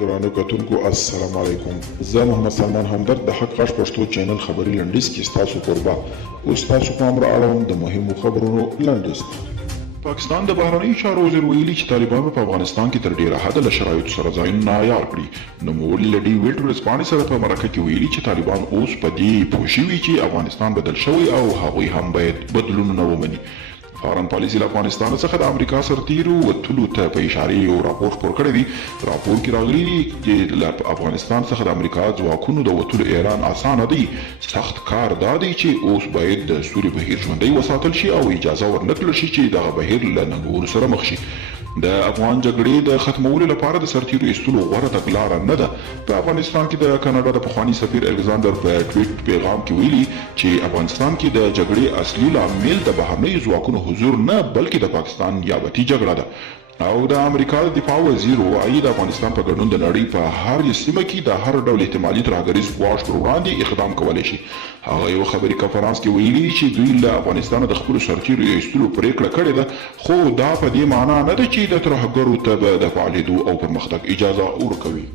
درانه کتونکو السلام علیکم. زه محمد سلمان همدرد د حق غږ پښتو چینل خبري لنډیز کې ستاسو قربا اوس تاسو پام را اړوم د مهمو خبرونو لنډیز. پاکستان د بهرنیو چارو وزیر ویلي چې طالبانو په افغانستان کې تر ډیره حده له شرایطو سره ځایونه ناعیار کړي. نوموړي له ډیویډ ورځپاڼې سره په مرکه کې ویلي چې طالبان اوس په دې پوه شوي چې افغانستان بدل شوی او هغوی هم باید بدلونونه ومني. فارن پالیسي له افغانستان څخه د امریکا سرتیرو وتلو ته په اشاره یو راپور خپور کړی دی. راپور کې راغلي دي چې له افغانستان څخه د امریکا ځواکونو د وتلو اعلان اسانه دی. سخت کار دا دی چې اوس باید د سوري بهیر ژوندی وساتل شي او اجازه ورنکړل شي چې دغه بهیر له ننګونو سره مخ شي. د افغان جګړې د ختمولو لپاره د سرتیرو ایستلو غوره تګلاره نه ده. په افغانستان کې د کاناډا د پخواني سفیر الکساندر په ټویټ پیغام کې ویلي چې افغانستان کې د جګړې اصلي لامل د بهرنیو ځواکونو حضور نه بلکې د پاکستان نیابتي جګړه ده. او د امریکا د دفاع وزیر وایي د افغانستان په ګډون د نړۍ په هر سیمه کې د هر ډول احتمالي ترهګریز ګواښ پر وړاندې اقدام کولی شي. هغه یو خبري کنفرانس کې ویلي چې دوی له افغانستان د خپلو سرتیرو ایستلو پریکړه کړې ده، خو دا په دې معنا نه ده چې د ترهګرو ته به د فعالېدو او پرمختګ اجازه ورکوي.